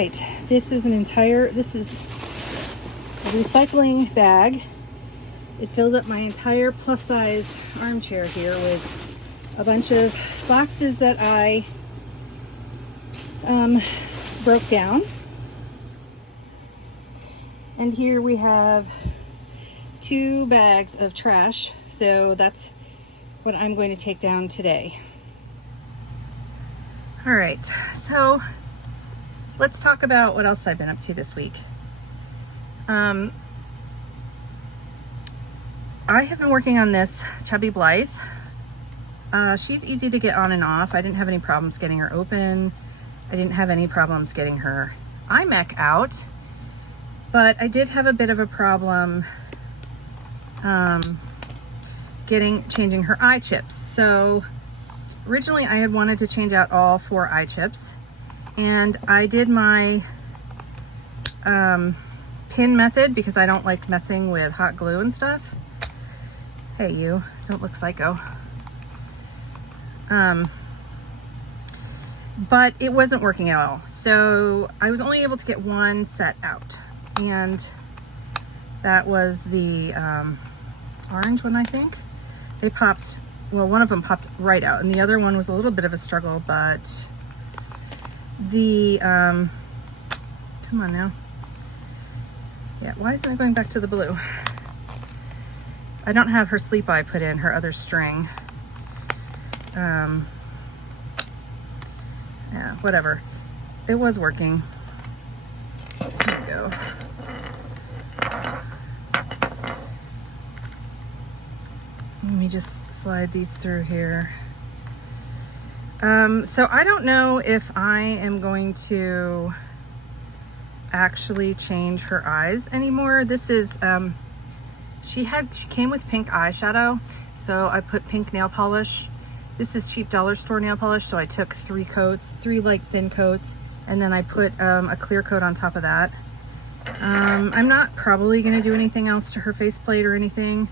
right, this is this is a recycling bag. It fills up my entire plus size armchair here with a bunch of boxes that I broke down. And here we have 2 bags of trash. So that's what I'm going to take down today. All right, so let's talk about what else I've been up to this week. I have been working on this Icy Blythe. She's easy to get on and off. I didn't have any problems getting her open. I didn't have any problems getting her iMac out, but I did have a bit of a problem changing her eye chips. So originally I had wanted to change out all 4 eye chips, and I did my pin method because I don't like messing with hot glue and stuff. Hey, you, don't look psycho. But it wasn't working at all. So I was only able to get 1 set out, and that was the orange one, I think. They popped, well, one of them popped right out, and the other one was a little bit of a struggle, but the, come on now. Yeah, why isn't it going back to the blue? I don't have her sleep eye put in, her other string. Yeah, whatever. It was working. There we go. Let me just slide these through here. So I don't know if I am going to actually change her eyes anymore. This is, she came with pink eyeshadow, so I put pink nail polish. This is cheap dollar store nail polish, so I took 3 coats, 3 like thin coats, and then I put a clear coat on top of that. I'm not probably gonna do anything else to her faceplate or anything.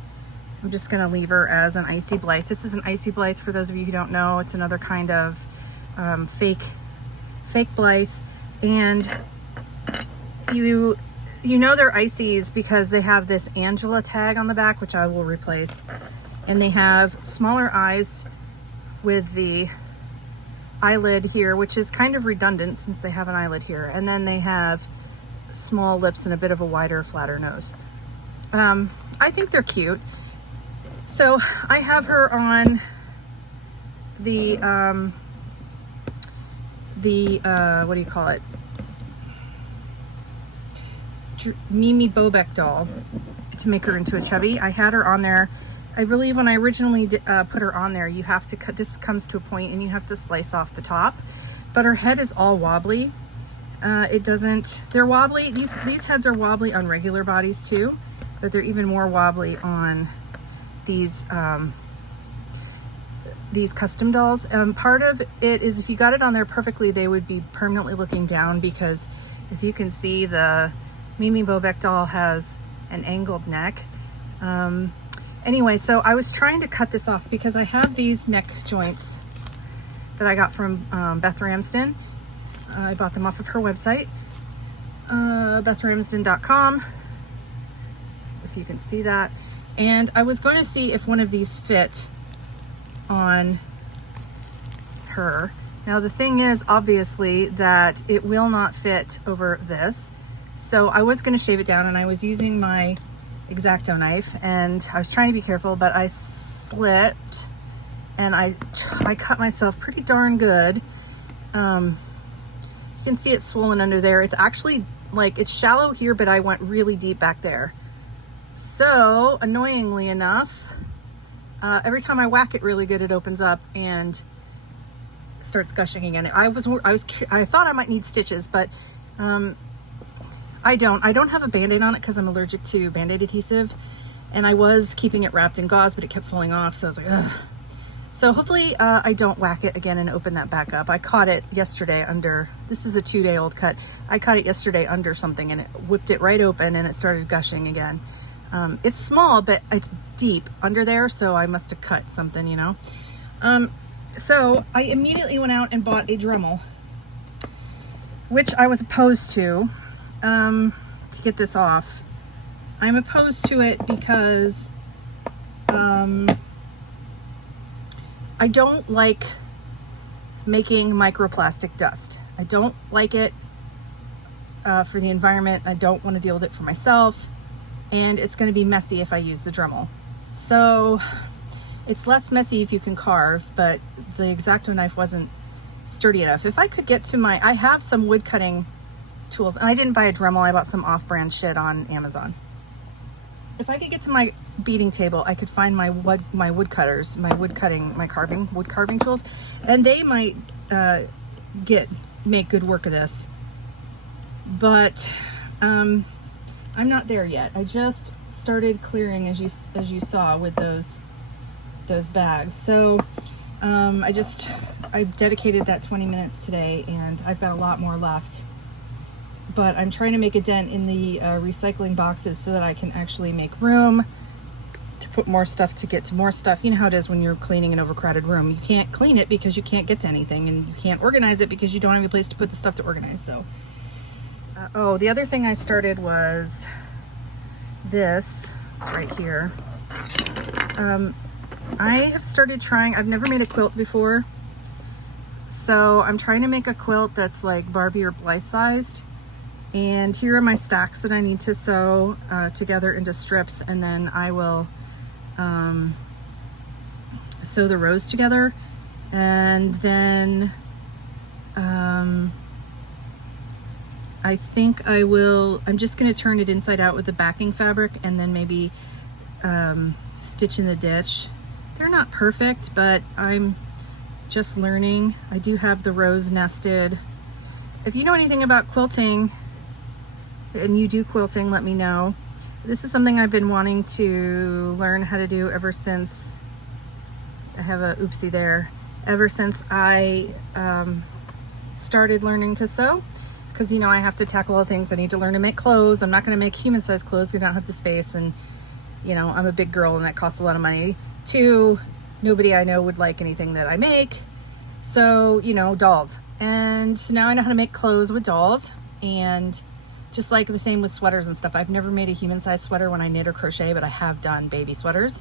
I'm just gonna leave her as an Icy Blythe. This is an Icy Blythe, for those of you who don't know. It's another kind of fake Blythe, and you know they're Icy's because they have this Angela tag on the back, which I will replace, and they have smaller eyes with the eyelid here, which is kind of redundant since they have an eyelid here, and then they have small lips and a bit of a wider, flatter nose. I think they're cute. So I have her on the what do you call it? Mimi Bobek doll to make her into a chubby. I had her on there. I believe when I originally put her on there, you have to cut, this comes to a point and you have to slice off the top, but her head is all wobbly. They're wobbly. These heads are wobbly on regular bodies too, but they're even more wobbly on these custom dolls. Part of it is if you got it on there perfectly, they would be permanently looking down, because if you can see, the Mimi Bobek doll has an angled neck. Anyway, so I was trying to cut this off because I have these neck joints that I got from Beth Ramsden. I bought them off of her website, bethramsden.com, if you can see that. And I was going to see if one of these fit on her. Now the thing is, obviously, that it will not fit over this. So I was going to shave it down, and I was using my X-Acto knife, and I was trying to be careful, but I slipped and I cut myself pretty darn good. You can see it's swollen under there. It's actually like, it's shallow here, but I went really deep back there. So annoyingly enough, every time I whack it really good, it opens up and starts gushing again. I thought I might need stitches, but I don't have a Band-Aid on it because I'm allergic to Band-Aid adhesive, and I was keeping it wrapped in gauze, but it kept falling off, so I was like, ugh. So hopefully I don't whack it again and open that back up. I caught it yesterday under, this is a 2-day-old cut. I caught it yesterday under something, and it whipped it right open, and it started gushing again. It's small, but it's deep under there, so I must have cut something, you know. So I immediately went out and bought a Dremel. which I was opposed to get this off. I'm opposed to it because I don't like making microplastic dust. I don't like it for the environment. I don't want to deal with it for myself, and it's going to be messy if I use the Dremel. So it's less messy if you can carve, but the X-Acto knife wasn't sturdy enough. If I could get to my, I have some wood cutting tools, and I didn't buy a Dremel, I bought some off-brand shit on Amazon. If I could get to my beading table, I could find my wood cutters, wood carving tools, and they might make good work of this. But I'm not there yet. I just started clearing, as you saw, with those bags. So I dedicated that 20 minutes today, and I've got a lot more left. But I'm trying to make a dent in the recycling boxes so that I can actually make room to put more stuff, to get to more stuff. You know how it is when you're cleaning an overcrowded room. You can't clean it because you can't get to anything, and you can't organize it because you don't have a place to put the stuff to organize. So, oh, the other thing I started was this. It's right here. I have started trying, I've never made a quilt before, so I'm trying to make a quilt that's like Barbie or Blythe sized. And here are my stacks that I need to sew together into strips, and then I will sew the rows together, and then I think I'm just going to turn it inside out with the backing fabric, and then maybe stitch in the ditch. They're not perfect, but I'm just learning. I do have the rows nested. If you know anything about quilting, and you do quilting, let me know. This is something I've been wanting to learn how to do ever since, I have a oopsie there, ever since I started learning to sew. Because, you know, I have to tackle all the things. I need to learn to make clothes. I'm not going to make human-sized clothes because I don't have the space, and, you know, I'm a big girl and that costs a lot of money. 2, nobody I know would like anything that I make. So, you know, dolls. And so now I know how to make clothes with dolls, and just like the same with sweaters and stuff. I've never made a human-sized sweater when I knit or crochet, but I have done baby sweaters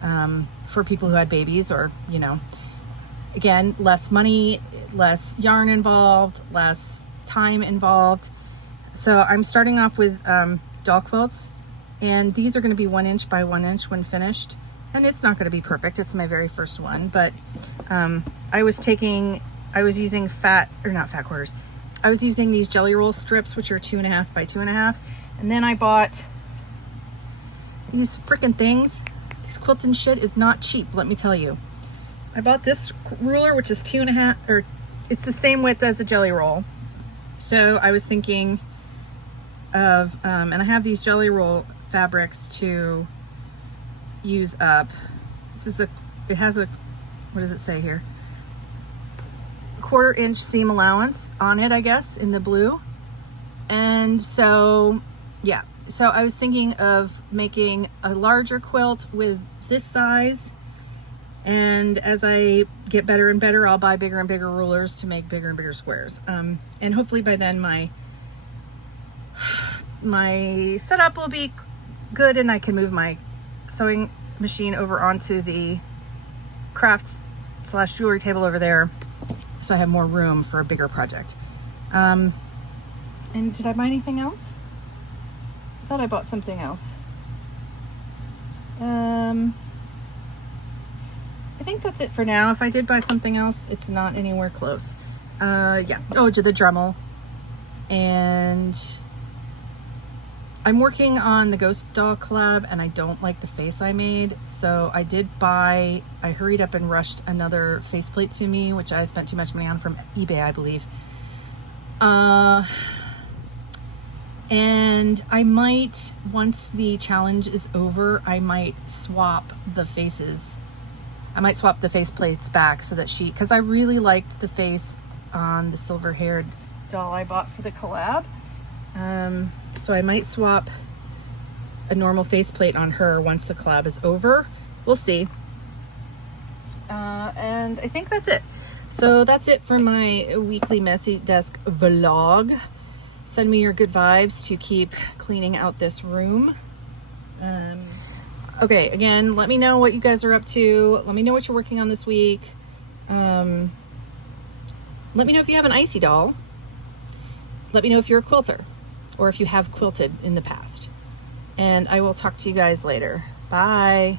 for people who had babies, or, you know, again, less money, less yarn involved, less time involved. So I'm starting off with doll quilts, and these are going to be 1 inch by 1 inch when finished. And it's not going to be perfect. It's my very first one, but I was using not fat quarters. I was using these jelly roll strips, which are 2.5 by 2.5. And then I bought these freaking things. This quilting shit is not cheap, let me tell you. I bought this ruler, which is 2.5, or it's the same width as a jelly roll. So I was thinking of, and I have these jelly roll fabrics to use up. It has a, what does it say here? 1/4 inch seam allowance on it, I guess, in the blue. And so, yeah. So I was thinking of making a larger quilt with this size. And as I get better and better, I'll buy bigger and bigger rulers to make bigger and bigger squares. And hopefully by then my setup will be good, and I can move my sewing machine over onto the craft / jewelry table over there, so I have more room for a bigger project. And did I buy anything else? I thought I bought something else. I think that's it for now. If I did buy something else, it's not anywhere close. Yeah. Oh, to the Dremel. And I'm working on the Ghost Doll collab, and I don't like the face I made. So I hurried up and rushed another faceplate to me, which I spent too much money on from eBay, I believe. And I might, once the challenge is over, I might swap the faces. I might swap the faceplates back so that because I really liked the face on the silver-haired doll I bought for the collab. So I might swap a normal faceplate on her once the collab is over. We'll see. And I think that's it. So that's it for my weekly messy desk vlog. Send me your good vibes to keep cleaning out this room. Okay, again, let me know what you guys are up to. Let me know what you're working on this week. Let me know if you have an Icy doll. Let me know if you're a quilter or if you have quilted in the past. And I will talk to you guys later. Bye.